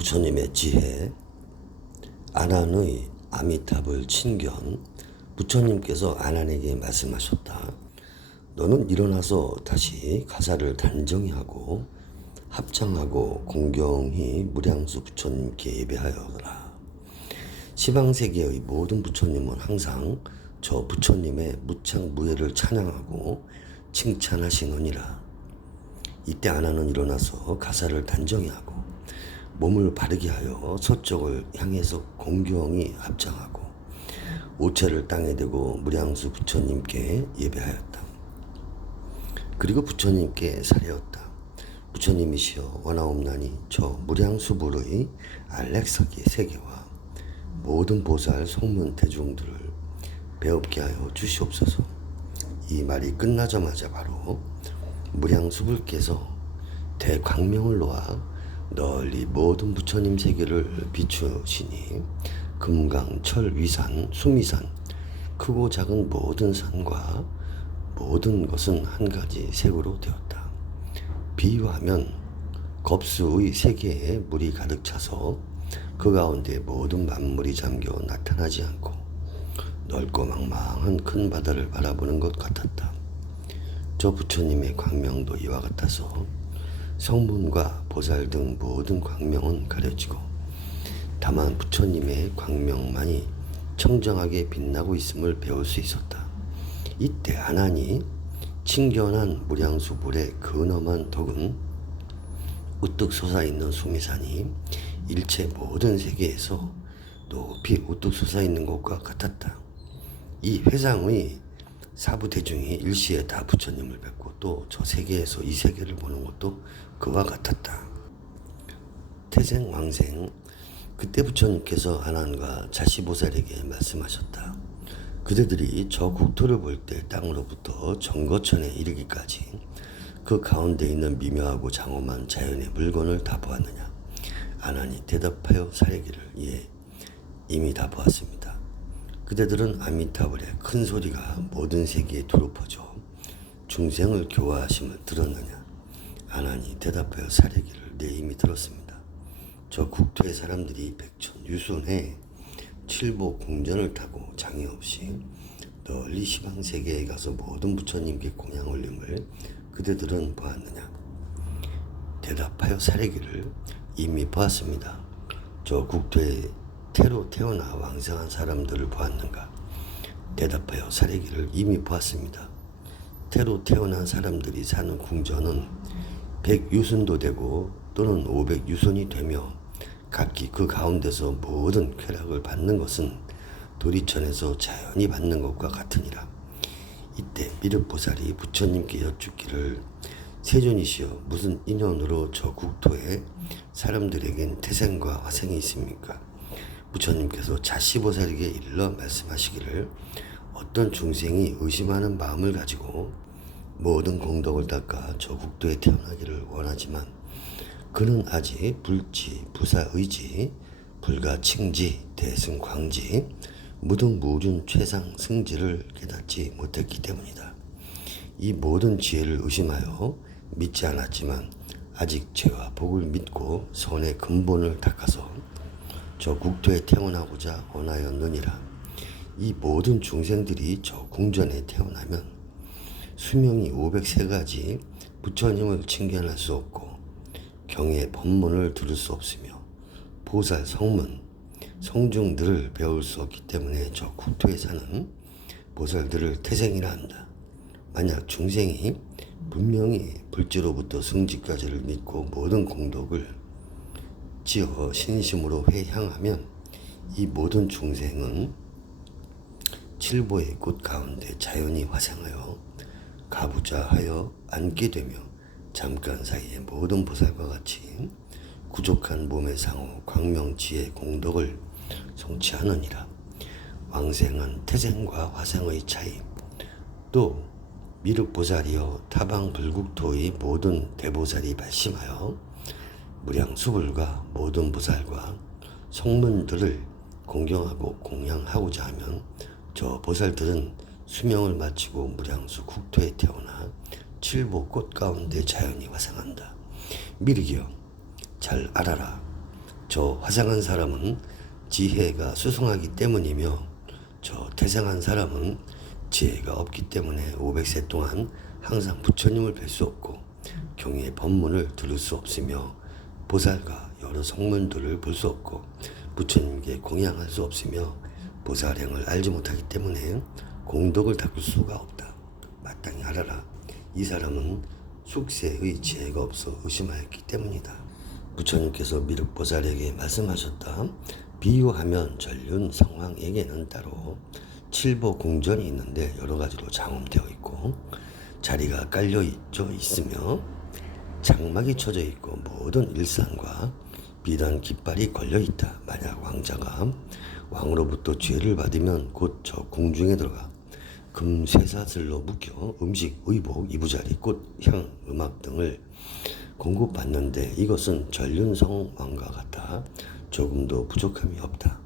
부처님의 지혜, 아난의 아미타불 친견. 부처님께서 아난에게 말씀하셨다. 너는 일어나서 다시 가사를 단정히 하고 합장하고 공경히 무량수 부처님께 예배하여라. 시방세계의 모든 부처님은 항상 저 부처님의 무창무예를 찬양하고 칭찬하시느니라. 이때 아난은 일어나서 가사를 단정히 하고 몸을 바르게 하여 서쪽을 향해서 공경히 합장하고 오체를 땅에 대고 무량수 부처님께 예배하였다. 그리고 부처님께 사례었다. 부처님이시여, 원하옵나니 저 무량수불의 알렉사기 세계와 모든 보살 성문 대중들을 배웁게 하여 주시옵소서. 이 말이 끝나자마자 바로 무량수불께서 대광명을 놓아 널리 모든 부처님 세계를 비추시니 금강, 철, 위산, 수미산, 크고 작은 모든 산과 모든 것은 한 가지 색으로 되었다. 비유하면 겁수의 세계에 물이 가득 차서 그 가운데 모든 만물이 잠겨 나타나지 않고 넓고 망망한 큰 바다를 바라보는 것 같았다. 저 부처님의 광명도 이와 같아서 성문과 보살 등 모든 광명은 가려지고 다만 부처님의 광명만이 청정하게 빛나고 있음을 배울 수 있었다. 이때 아난이 친견한 무량수불의 근엄한 덕은 우뚝 솟아있는 수미산이 일체 모든 세계에서 높이 우뚝 솟아있는 것과 같았다. 이 회상의 사부대중이 일시에 다 부처님을 뵙고 또 저 세계에서 이 세계를 보는 것도 그와 같았다. 태생왕생, 그때 부처님께서 아난과 자시보살에게 말씀하셨다. 그대들이 저 국토를 볼 때 땅으로부터 정거천에 이르기까지 그 가운데 있는 미묘하고 장엄한 자연의 물건을 다 보았느냐? 아난이 대답하여 사례기를 예, 이미 다 보았습니다. 그대들은 아미타불의 큰 소리가 모든 세계에 두루 퍼져 중생을 교화하심을 들었느냐? 아난이 대답하여 사례기를 네, 이미 들었습니다. 저 국토의 사람들이 백천유순에 칠보 궁전을 타고 장애 없이 널리 시방세계에 가서 모든 부처님께 공양 올림을 그대들은 보았느냐? 대답하여 사례기를 이미 보았습니다. 저 국토에 태로 태어나 왕성한 사람들을 보았는가? 대답하여 사례기를 이미 보았습니다. 태로 태어난 사람들이 사는 궁전은 100유순도 되고 또는 500유순이 되며 각기 그 가운데서 모든 쾌락을 받는 것은 도리천에서 자연히 받는 것과 같으니라. 이때 미륵보살이 부처님께 여쭙기를 세존이시여, 무슨 인연으로 저 국토에 사람들에겐 태생과 화생이 있습니까? 부처님께서 자시보살에게 일러 말씀하시기를 어떤 중생이 의심하는 마음을 가지고 모든 공덕을 닦아 저 국토에 태어나기를 원하지만 그는 아직 불지, 부사의지, 불가칭지, 대승광지, 무등무륜 최상 승지를 깨닫지 못했기 때문이다. 이 모든 지혜를 의심하여 믿지 않았지만 아직 죄와 복을 믿고 선의 근본을 닦아서 저 국토에 태어나고자 원하였느니라. 이 모든 중생들이 저 궁전에 태어나면 수명이 503가지 부처님을 칭견할 수 없고 경의 법문을 들을 수 없으며 보살 성문, 성중들을 배울 수 없기 때문에 저 국토에 사는 보살들을 태생이라 한다. 만약 중생이 분명히 불지로부터 승지까지를 믿고 모든 공덕을 지어 신심으로 회향하면 이 모든 중생은 칠보의 꽃 가운데 자연히 화생하여 가부좌하여 앉게 되며 잠깐 사이에 모든 보살과 같이 구족한 몸의 상호 광명지의 공덕을 성취하느니라. 왕생은 태생과 화생의 차이, 또 미륵보살이여 타방 불국토의 모든 대보살이 발심하여 무량수불과 모든 보살과 성문들을 공경하고 공양하고자 하면 저 보살들은 수명을 마치고 무량수 국토에 태어나 칠보 꽃 가운데 자연히 화생한다. 미륵이여, 잘 알아라. 저 화상한 사람은 지혜가 수승하기 때문이며 저 태생한 사람은 지혜가 없기 때문에 500세 동안 항상 부처님을 뵐 수 없고 경의 법문을 들을 수 없으며 보살과 여러 성문들을 볼 수 없고 부처님께 공양할 수 없으며 보살행을 알지 못하기 때문에 공덕을 닦을 수가 없다. 마땅히 알아라. 이 사람은 숙세의 지혜가 없어 의심하였기 때문이다. 부처님께서 미륵보살에게 말씀하셨다. 비유하면 전륜 성황에게는 따로 칠보 궁전이 있는데 여러 가지로 장엄되어 있고 자리가 깔려 있으며 장막이 쳐져 있고 모든 일상과 비단 깃발이 걸려 있다. 만약 왕자가 왕으로부터 죄를 받으면 곧 저 궁중에 들어가 금 쇠사슬로 묶여 음식, 의복, 이부자리, 꽃, 향, 음악 등을 공급받는데 이것은 전륜성왕과 같아 조금도 부족함이 없다.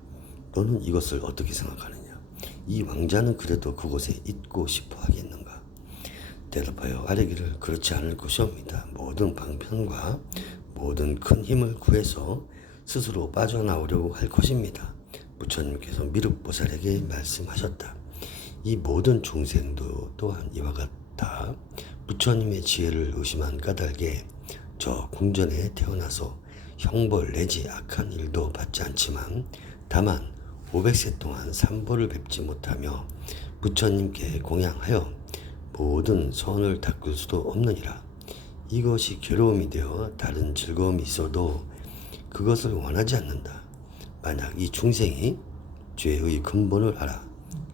너는 이것을 어떻게 생각하느냐? 이 왕자는 그래도 그곳에 있고 싶어 하겠는가? 대답하여 아뢰기를 그렇지 않을 것이옵니다. 모든 방편과 모든 큰 힘을 구해서 스스로 빠져나오려고 할 것입니다. 부처님께서 미륵보살에게 말씀하셨다. 이 모든 중생도 또한 이와 같다. 부처님의 지혜를 의심한 까닭에 저 궁전에 태어나서 형벌 내지 악한 일도 받지 않지만 다만 500세 동안 삼보를 뵙지 못하며 부처님께 공양하여 모든 선을 닦을 수도 없느니라. 이것이 괴로움이 되어 다른 즐거움이 있어도 그것을 원하지 않는다. 만약 이 중생이 죄의 근본을 알아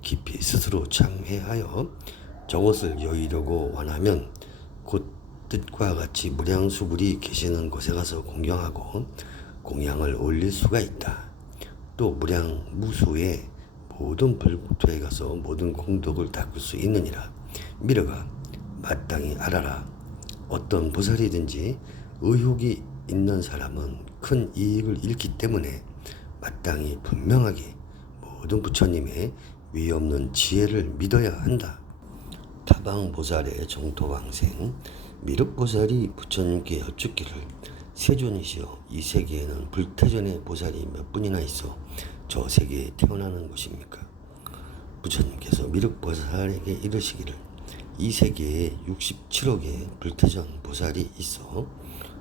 깊이 스스로 참회하여 저것을 여의려고 원하면 곧 뜻과 같이 무량수불이 계시는 곳에 가서 공경하고 공양을 올릴 수가 있다. 또 무량무수의 모든 불국토에 가서 모든 공덕을 닦을 수 있느니라. 미르가 마땅히 알아라. 어떤 보살이든지 의혹이 있는 사람은 큰 이익을 잃기 때문에 마땅히 분명하게 모든 부처님의 위없는 지혜를 믿어야 한다. 타방보살의 정토왕생 미륵보살이 부처님께 여쭙기를 세존이시여 이 세계에는 불태전의 보살이 몇 분이나 있어 저 세계에 태어나는 것입니까? 부처님께서 미륵보살에게 이르시기를 이 세계에 67억의 불태전 보살이 있어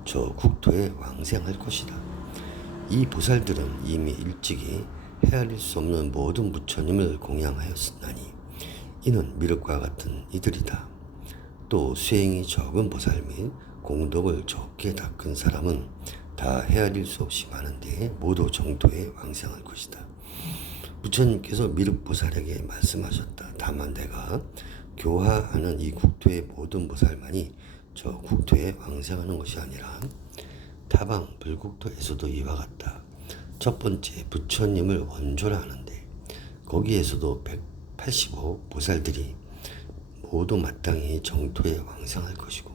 저 국토에 왕생할 것이다. 이 보살들은 이미 일찍이 헤아릴 수 없는 모든 부처님을 공양하였으나니 이는 미륵과 같은 이들이다. 또 수행이 적은 보살 및 공덕을 적게 닦은 사람은 다 헤아릴 수 없이 많은데 모두 정토에 왕생할 것이다. 부처님께서 미륵보살에게 말씀하셨다. 다만 내가 교화하는 이 국토의 모든 보살만이 저 국토에 왕생하는 것이 아니라 타방 불국토에서도 이와 같다. 첫 번째 부처님을 원조라 하는데 거기에서도 185 보살들이 모두 마땅히 정토에 왕생할 것이고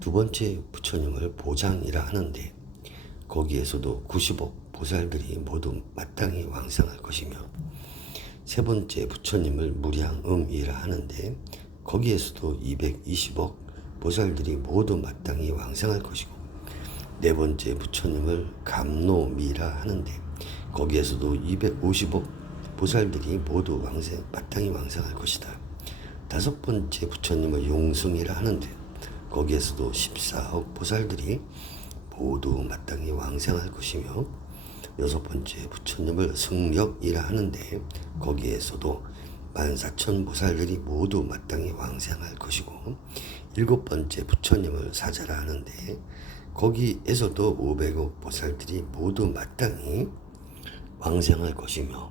두 번째 부처님을 보장이라 하는데 거기에서도 90억 보살들이 모두 마땅히 왕생할 것이며 세 번째 부처님을 무량음이라 하는데 거기에서도 220억 보살들이 모두 마땅히 왕생할 것이고 네 번째 부처님을 감노미라 하는데 거기에서도 250억 보살들이 모두 마땅히 왕생할 것이다. 다섯 번째 부처님을 용승이라 하는데 거기에서도 14억 보살들이 모두 마땅히 왕생할 것이며 여섯 번째 부처님을 승력이라 하는데 거기에서도 14,000 보살들이 모두 마땅히 왕생할 것이고 일곱 번째 부처님을 사자라 하는데 거기에서도 500억 보살들이 모두 마땅히 왕생할 것이며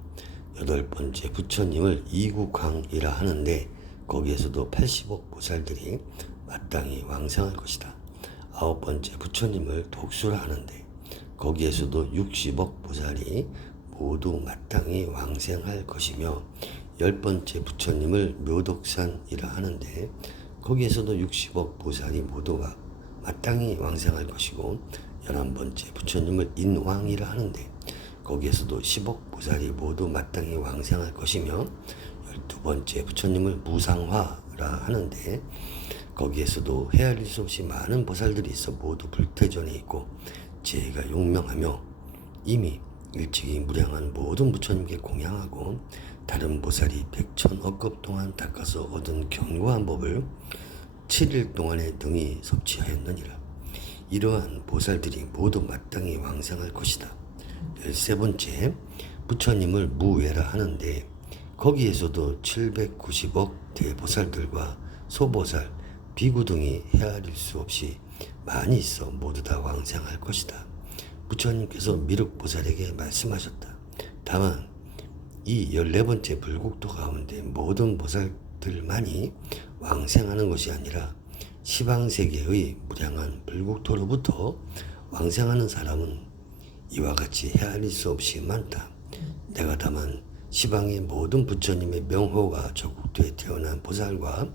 여덟 번째 부처님을 이국황이라 하는데 거기에서도 80억 보살들이 마땅히 왕생할 것이다. 아홉 번째 부처님을 독수라 하는데 거기에서도 60억 보살이 모두 마땅히 왕생할 것이며 열 번째 부처님을 묘독산이라 하는데 거기에서도 60억 보살이 모두 마땅히 왕생할 것이고 11번째 부처님을 인왕이라 하는데 거기에서도 10억 보살이 모두 마땅히 왕생할 것이며 12번째 부처님을 무상화라 하는데 거기에서도 헤아릴 수 없이 많은 보살들이 있어 모두 불태전에 있고 지혜가 용명하며 이미 일찍이 무량한 모든 부처님께 공양하고 다른 보살이 백천억급 동안 닦아서 얻은 견고한 법을 7일 동안에 능히 섭취하였느니라. 이러한 보살들이 모두 마땅히 왕생할 것이다. 13번째, 부처님을 무외라 하는데 거기에서도 790억 대보살들과 소보살, 비구 등이 헤아릴 수 없이 많이 있어 모두 다 왕생할 것이다. 부처님께서 미륵보살에게 말씀하셨다. 다만 이 14번째 불국토 가운데 모든 보살들만이 왕생하는 것이 아니라 시방세계의 무량한 불국토로부터 왕생하는 사람은 이와 같이 헤아릴 수 없이 많다. 내가 다만 시방의 모든 부처님의 명호가 저국토에 태어난 보살과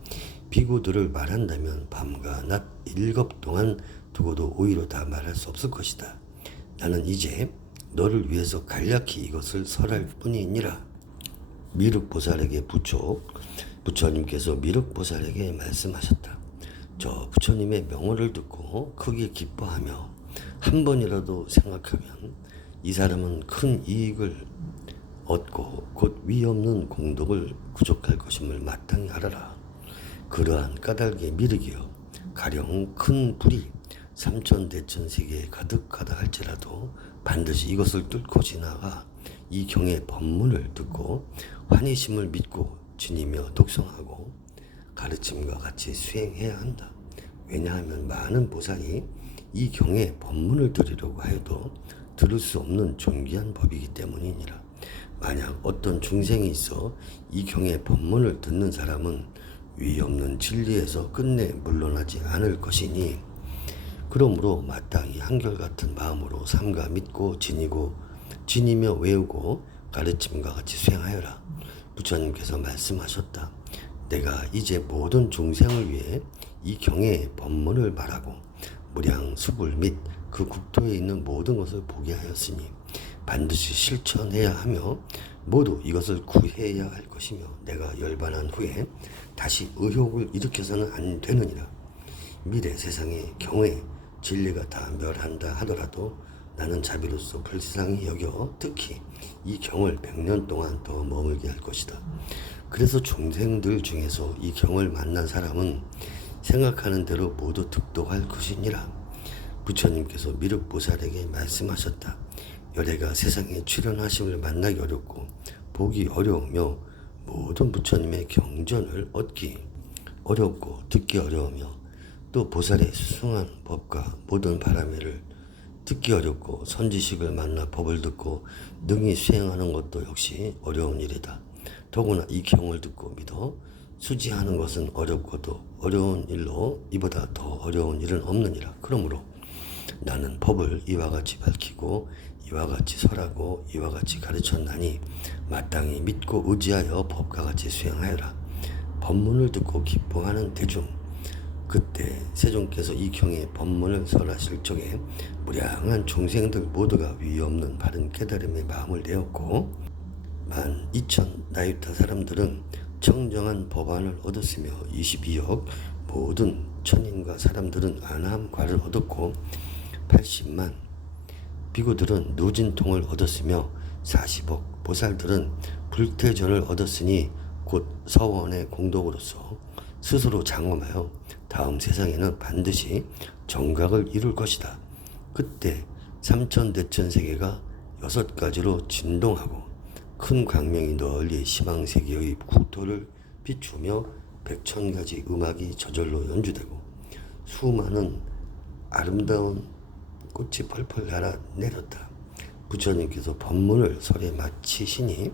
비구들을 말한다면 밤과 낮 일겁 동안 두고도 오히려 다 말할 수 없을 것이다. 나는 이제 너를 위해서 간략히 이것을 설할 뿐이니라. 미륵보살에게 부처님께서 미륵보살에게 말씀하셨다. 저 부처님의 명호를 듣고 크게 기뻐하며 한 번이라도 생각하면 이 사람은 큰 이익을 얻고 곧 위없는 공덕을 구족할 것임을 마땅히 알아라. 그러한 까닭의 미륵이여 가령 큰 불이 삼천대천세계에 가득하다 할지라도 반드시 이것을 뚫고 지나가 이 경의 법문을 듣고 환희심을 믿고 지니며 독성하고 가르침과 같이 수행해야 한다. 왜냐하면 많은 보살이 이 경의 법문을 들으려고 하여도 들을 수 없는 존귀한 법이기 때문이니라. 만약 어떤 중생이 있어 이 경의 법문을 듣는 사람은 위없는 진리에서 끝내 물러나지 않을 것이니 그러므로 마땅히 한결같은 마음으로 삼가 믿고 지니며 외우고 가르침과 같이 수행하여라. 부처님께서 말씀하셨다. 내가 이제 모든 중생을 위해 이 경의 법문을 말하고 무량 수불 및 그 국토에 있는 모든 것을 보게 하였으니 반드시 실천해야 하며 모두 이것을 구해야 할 것이며 내가 열반한 후에 다시 의혹을 일으켜서는 안 되느니라. 미래 세상의 경우에 진리가 다 멸한다 하더라도 나는 자비로서 불쌍히 여겨 특히 이 경을 100년 동안 더 머물게 할 것이다. 그래서 중생들 중에서 이 경을 만난 사람은 생각하는 대로 모두 득도할 것이니라. 부처님께서 미륵보살에게 말씀하셨다. 열애가 세상에 출현하심을 만나기 어렵고 보기 어려우며 모든 부처님의 경전을 얻기 어렵고 듣기 어려우며 또 보살의 수승한 법과 모든 바라매를 듣기 어렵고 선지식을 만나 법을 듣고 능히 수행하는 것도 역시 어려운 일이다. 더구나 이 경을 듣고 믿어 수지하는 것은 어렵고도 어려운 일로 이보다 더 어려운 일은 없느니라. 그러므로 나는 법을 이와 같이 밝히고 이와 같이 설하고 이와 같이 가르쳤나니 마땅히 믿고 의지하여 법과 같이 수행하여라. 법문을 듣고 기뻐하는 대중 그때 세존께서 이 경의 법문을 설하실 적에 무량한 중생들 모두가 위없는 바른 깨달음의 마음을 내었고 12,000 나유타 사람들은 청정한 법안을 얻었으며 22억 모든 천인과 사람들은 안함과를 얻었고 80만 비구들은 누진통을 얻었으며 40억 보살들은 불태전을 얻었으니 곧 서원의 공덕으로서 스스로 장엄하여 다음 세상에는 반드시 정각을 이룰 것이다. 그때 삼천대천세계가 6가지로 진동하고 큰 광명이 널리 시방세계의 국토를 비추며 100,000가지 음악이 저절로 연주되고 수많은 아름다운 꽃이 펄펄 날아내렸다. 부처님께서 법문을 설에 마치시니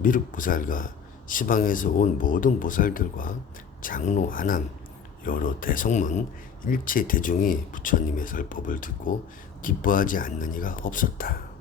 미륵보살과 시방에서 온 모든 보살들과 장로 안함 여러 대성문 일체 대중이 부처님의 설법을 듣고 기뻐하지 않는 이가 없었다.